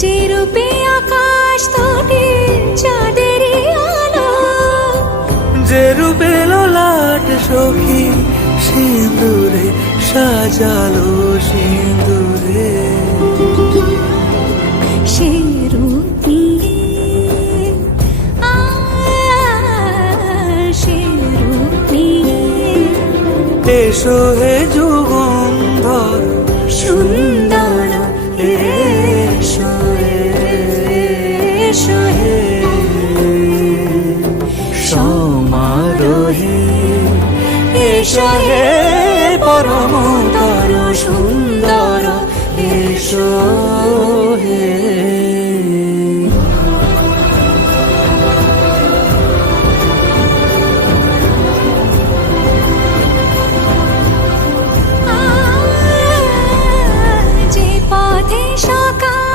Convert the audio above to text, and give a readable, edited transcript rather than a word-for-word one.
যে রূপে আকাশ তটে চাঁদেরই আলো, যে রূপে ললাট সখী সিঁদুরে সাজালো সিঁদুরে। সে রূপ নিয়ে সে রূপ নিয়ে এসো হে